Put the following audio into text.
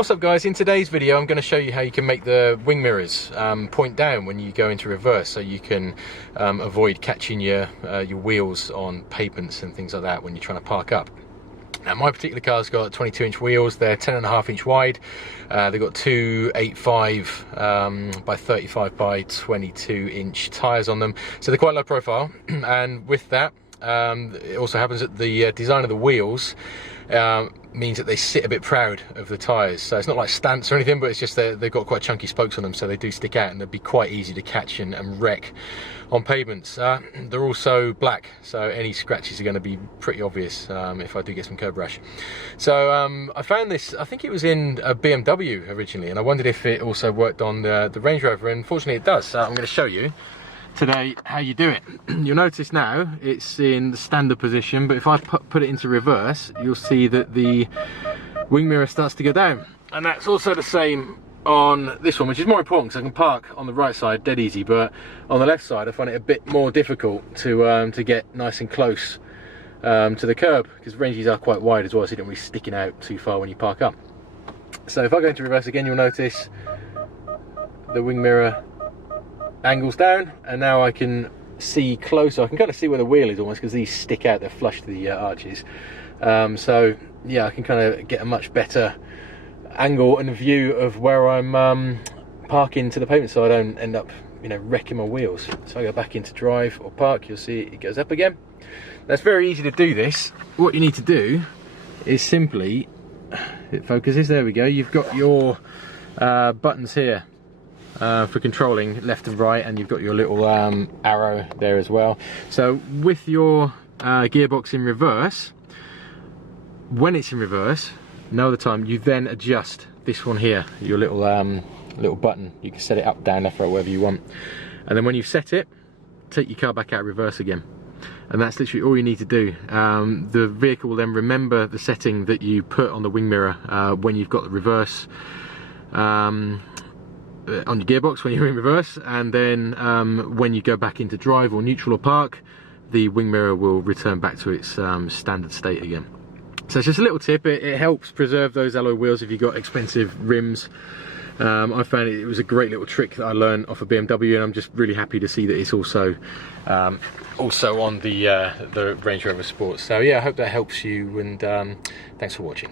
What's up guys, in today's video I'm going to show you how you can make the wing mirrors point down when you go into reverse, so you can avoid catching your wheels on pavements and things like that when you're trying to park up. Now my particular car's got 22-inch wheels. They're 10.5-inch wide. They've got two 8.5 by 35 by 22-inch tyres on them, so they're quite low profile. And with that, it also happens that the design of the wheels means that they sit a bit proud of the tyres. So it's not like stance or anything, but it's just they've got quite chunky spokes on them, so they do stick out and they'd be quite easy to catch and wreck on pavements. They're also black, so any scratches are going to be pretty obvious if I do get some curb rash. So I found this, I think it was in a BMW originally, and I wondered if it also worked on the Range Rover, and fortunately it does. So I'm going to show you today how you do it. You'll notice now it's in the standard position, but if I put it into reverse, you'll see that the wing mirror starts to go down. And that's also the same on this one, which is more important because I can park on the right side dead easy, but on the left side I find it a bit more difficult to get nice and close to the curb, because ranges are quite wide as well, so you don't really sticking out too far when you park up. So if I go into reverse again, you'll notice the wing mirror angles down, and now I can see closer. I can kind of see where the wheel is almost, because these stick out, they're flush to the arches. So yeah, I can kind of get a much better angle and view of where I'm parking to the pavement, so I don't end up, you know, wrecking my wheels. So I go back into drive or park, you'll see it goes up again. That's very easy to do this. What you need to do is simply, it focuses, there we go, you've got your buttons here for controlling left and right, and you've got your little arrow there as well. So with your gearbox in reverse, when it's in reverse, no other time, you then adjust this one here, your little little button. You can set it up, down, left, right, wherever you want. And then when you've set it, take your car back out of reverse again. And that's literally all you need to do. The vehicle will then remember the setting that you put on the wing mirror when you've got the reverse on your gearbox when you're in reverse, and then when you go back into drive or neutral or park, the wing mirror will return back to its standard state again. So it's just a little tip. It helps preserve those alloy wheels if you've got expensive rims. I found it was a great little trick that I learned off a BMW, and I'm just really happy to see that it's also on the Range Rover Sport. So yeah, I hope that helps you, and thanks for watching.